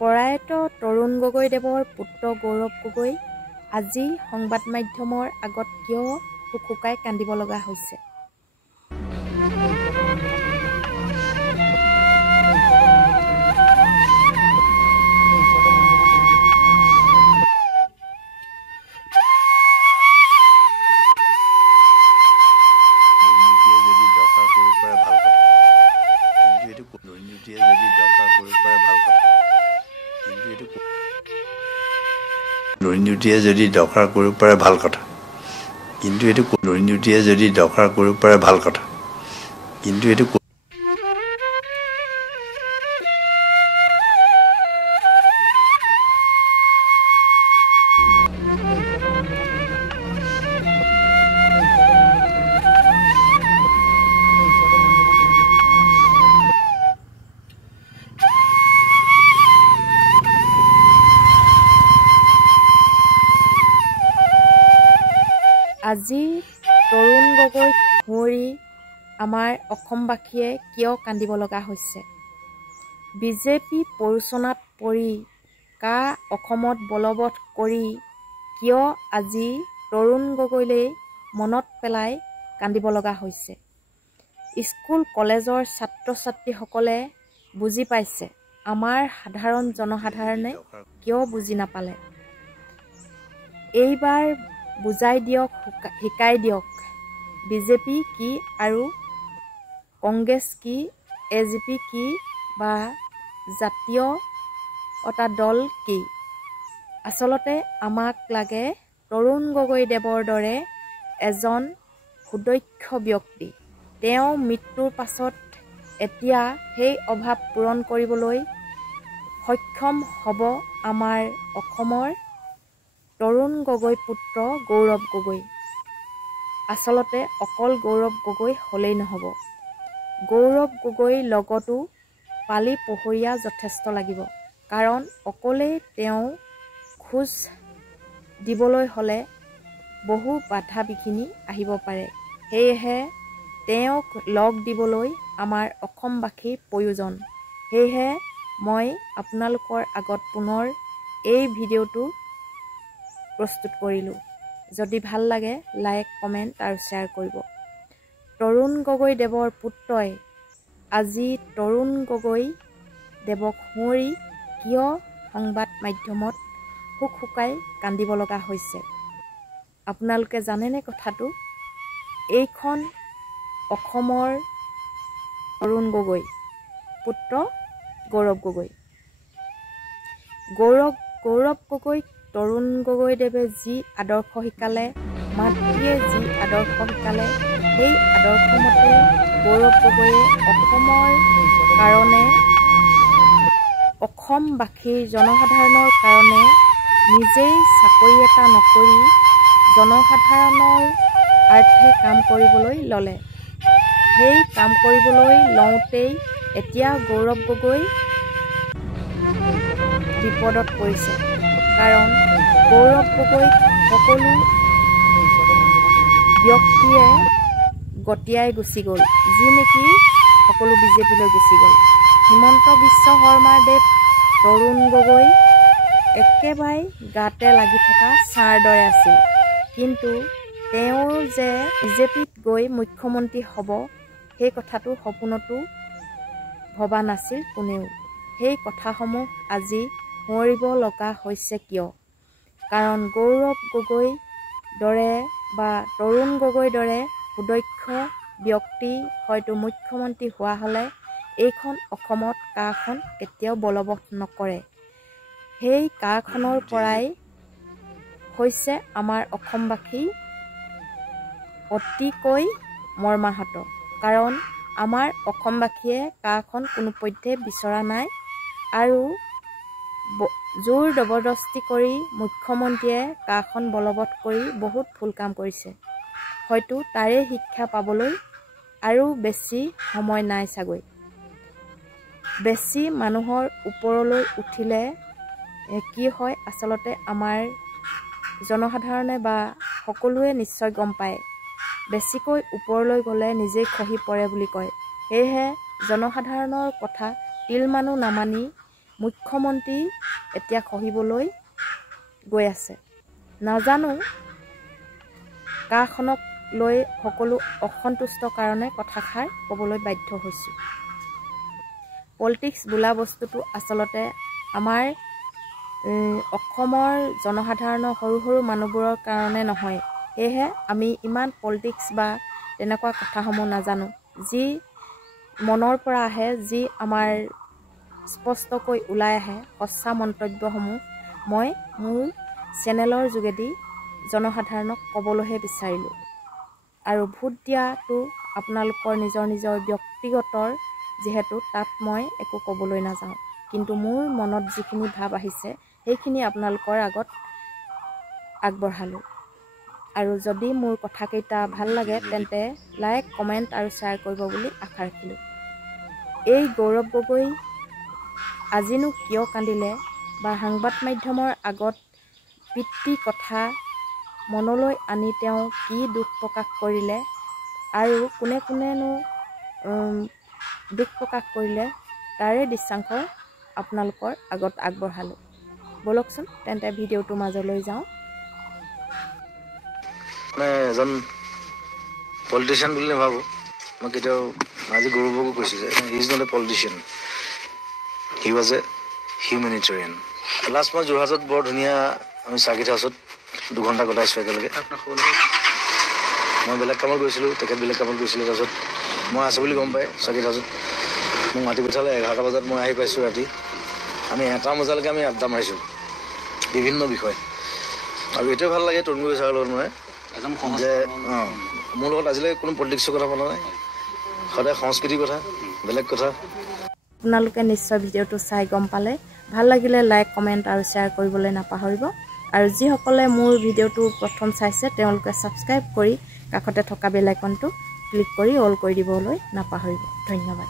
প্ৰয়াত তৰুণ গগৈদেৱৰ পুত্ৰ গৌৰৱ গগৈ আজি সংবাদ মাধ্যমৰ আগত কিয় হুকহুকাই কান্দিব লগা হৈছে? দুৰ্নীতিয়ে যদি দখল কৰিব পাৰে ভাল কথা, কিন্তু এইটো দুৰ্নীতিয়ে যদি দখল কৰিব পাৰে ভাল কথা, কিন্তু এইটো আজি তৰুণ গগৈক সুঁৱৰি আমাৰ অসমবাসীয়ে কিয় কান্দিব লগা হৈছে? বিজেপি প্ৰৰোচনাত পৰি কা অসমত বলবৎ কৰি কিয় আজি তৰুণ গগৈলৈ মনত পেলাই কান্দিব লগা হৈছে? স্কুল কলেজৰ ছাত্ৰ ছাত্ৰীসকলে বুজি পাইছে, আমাৰ সাধাৰণ জনসাধাৰণে কিয় বুজি নাপালে? এইবাৰ বুজাই দিয়ক, শিকাই দিয়ক, বিজেপি কি আৰু কংগ্ৰেছ কি, এজিপি কি বা জাতীয়তা দল কি? আচলতে আমাক লাগে তৰুণ গগৈদেৱৰ দৰে এজন সুদক্ষ ব্যক্তি। তেওঁ মৃত্যুৰ পাছত এতিয়া সেই অভাৱ পূৰণ কৰিবলৈ সক্ষম হ'ব আমাৰ অসমৰ তৰুণ গগৈ পুত্ৰ গৌৰৱ গগৈ। আচলতে অকল গৌৰৱ গগৈ হ'লেই নহ'ব, গৌৰৱ গগৈৰ লগতো পালি পহৰীয়া যথেষ্ট লাগিব। কাৰণ অকলেই তেওঁ খোজ দিবলৈ হ'লে বহু বাধা বিঘিনি আহিব পাৰে। সেয়েহে তেওঁক লগ দিবলৈ আমাৰ অসমবাসীৰ প্ৰয়োজন। সেয়েহে মই আপোনালোকৰ আগত পুনৰ এই ভিডিঅ'টো প্ৰস্তুত কৰিলোঁ। যদি ভাল লাগে লাইক, কমেণ্ট আৰু শ্বেয়াৰ কৰিব। তৰুণ গগৈদেৱৰ পুত্ৰই আজি তৰুণ গগৈদেৱক সুঁৱৰি কিয় সংবাদ মাধ্যমত হুকহুকাই কান্দিব লগা হৈছে? আপোনালোকে জানেনে কথাটো? এইখন অসমৰ তৰুণ গগৈ পুত্ৰ গৌৰৱ গগৈ। গৌৰৱ গগৈক তৰুণ গগৈদেৱে যি আদৰ্শ শিকালে, মাতৃয়ে যি আদৰ্শ শিকালে, সেই আদৰ্শমতে গৌৰৱ গগৈয়ে অসমৰ কাৰণে, অসমবাসীৰ জনসাধাৰণৰ কাৰণে নিজেই চাকৰি এটা নকৰি জনসাধাৰণৰ আৰ্থে কাম কৰিবলৈ ল'লে। সেই কাম কৰিবলৈ লওঁতেই এতিয়া গৌৰৱ গগৈ বিপদত পৰিছে। কাৰণ গৌৰৱ গগৈক সকলো ব্যক্তিয়ে গতিয়াই গুচি গ'ল, যি নেকি সকলো বিজেপিলৈ গুচি গ'ল। হিমন্ত বিশ্ব শৰ্মাৰ দেৱ তৰুণ গগৈ একেবাৰে গাতে লাগি থকা ছাঁৰ দৰে আছিল। কিন্তু তেওঁ যে বিজেপিত গৈ মুখ্যমন্ত্ৰী হ'ব, সেই কথাটো সপোনতো ভবা নাছিল কোনেও। সেই কথাসমূহ আজি সুঁৱৰিব লগা হৈছে কিয়? কাৰণ গৌৰৱ গগৈৰ দৰে বা তৰুণ গগৈৰ দৰে সুদক্ষ ব্যক্তি হয়তো মুখ্যমন্ত্ৰী হোৱা হ'লে এইখন অসমত কাখন কেতিয়াও বলবৎ নকৰে। সেই কাখনৰ পৰাই হৈছে আমাৰ অসমবাসী অতিকৈ মৰ্মাহত। কাৰণ আমাৰ অসমবাসীয়ে কাখন কোনোপধ্যে বিচৰা নাই আৰু জোৰ জবৰদস্তি কৰি মুখ্যমন্ত্ৰীয়ে কাখন বলবৎ কৰি বহুত ভুল কাম কৰিছে। হয়তো তাৰে শিক্ষা পাবলৈ আৰু বেছি সময় নাই চাগৈ। বেছি মানুহৰ ওপৰলৈ উঠিলে কি হয় আচলতে আমাৰ জনসাধাৰণে বা সকলোৱে নিশ্চয় গম পায়। বেছিকৈ ওপৰলৈ গ'লে নিজেই খহি পৰে বুলি কয়। সেয়েহে জনসাধাৰণৰ কথা তিলমানো নামানি মুখ্যমন্ত্ৰী এতিয়া খহিবলৈ গৈ আছে। নাজানো কাখনক লৈ সকলো অসন্তুষ্ট কাৰণে কথাষাৰ ক'বলৈ বাধ্য হৈছোঁ। পলিটিক্স বোলা বস্তুটো আচলতে আমাৰ অসমৰ জনসাধাৰণৰ সৰু সৰু মানুহবোৰৰ কাৰণে নহয়। সেয়েহে আমি ইমান পলিটিক্স বা তেনেকুৱা কথাসমূহ নাজানো। যি মনৰ পৰা আহে, যি আমাৰ স্পষ্টকৈ ওলাই আহে সঁচা মন্তব্যসমূহ মই মোৰ চেনেলৰ যোগেদি জনসাধাৰণক ক'বলৈহে বিচাৰিলোঁ। আৰু ভোট দিয়াটো আপোনালোকৰ নিজৰ নিজৰ ব্যক্তিগতৰ, যিহেতু তাত মই একো ক'বলৈ নাযাওঁ। কিন্তু মোৰ মনত যিখিনি ভাৱ আহিছে সেইখিনি আপোনালোকৰ আগত আগবঢ়ালোঁ। আৰু যদি মোৰ কথাকেইটা ভাল লাগে তেন্তে লাইক, কমেণ্ট আৰু শ্বেয়াৰ কৰিব বুলি আশা ৰাখিলোঁ। এই গৌৰৱ গগৈ আজিনো কিয় কান্দিলে বা সংবাদ মাধ্যমৰ আগত পিতৃ কথা মনলৈ আনি তেওঁ কি দুখ প্ৰকাশ কৰিলে আৰু কোনে কোনেনো দুখ প্ৰকাশ কৰিলে তাৰে দৃশ্যাংশ আপোনালোকৰ আগত আগবঢ়ালোঁ। বলকচোন তেন্তে ভিডিঅ'টোৰ মাজলৈ যাওঁ। মানে এজন পলিটিচিয়ান বুলি নাভাবোঁ মই কেতিয়াও। আজি গৌৰৱ গগৈ কৈছোঁ যে he is not a politician, he was a humanitarian. Last মই যোৰহাটত বৰ ধুনীয়া আমি চাৰ্কিট হাউচত 2 ঘণ্টা কটাইছোঁ একেলগে। মই বেলেগ কামত গৈছিলোঁ, তেখেত বেলেগ কামত গৈছিলোঁ। তাৰপিছত মই আছোঁ বুলি গম পাই চাৰ্কিট হাউচত মোক মাতি পঠালে। 11টা বজাত মই আহি পাইছোঁ ৰাতি। আমি 1টা বজালৈকে আমি আড্ডা মাৰিছোঁ বিভিন্ন বিষয়। আৰু এইটোৱে ভাল লাগে তৰুণ গগৈ ছাৰৰ লগত মই যে মোৰ লগত আজিলৈকে কোনো পলিটিক্সৰ কথা পতা নাই, সদায় সংস্কৃতিৰ কথা, বেলেগ কথা। আপোনালোকে নিশ্চয় ভিডিঅ'টো চাই গম পালে। ভাল লাগিলে লাইক, কমেণ্ট আৰু শ্বেয়াৰ কৰিবলৈ নাপাহৰিব। আৰু যিসকলে মোৰ ভিডিঅ'টো প্ৰথম চাইছে তেওঁলোকে ছাবস্ক্ৰাইব কৰি কাষতে থকা বেল আইকনটো ক্লিক কৰি অল কৰি দিবলৈ নাপাহৰিব। ধন্যবাদ।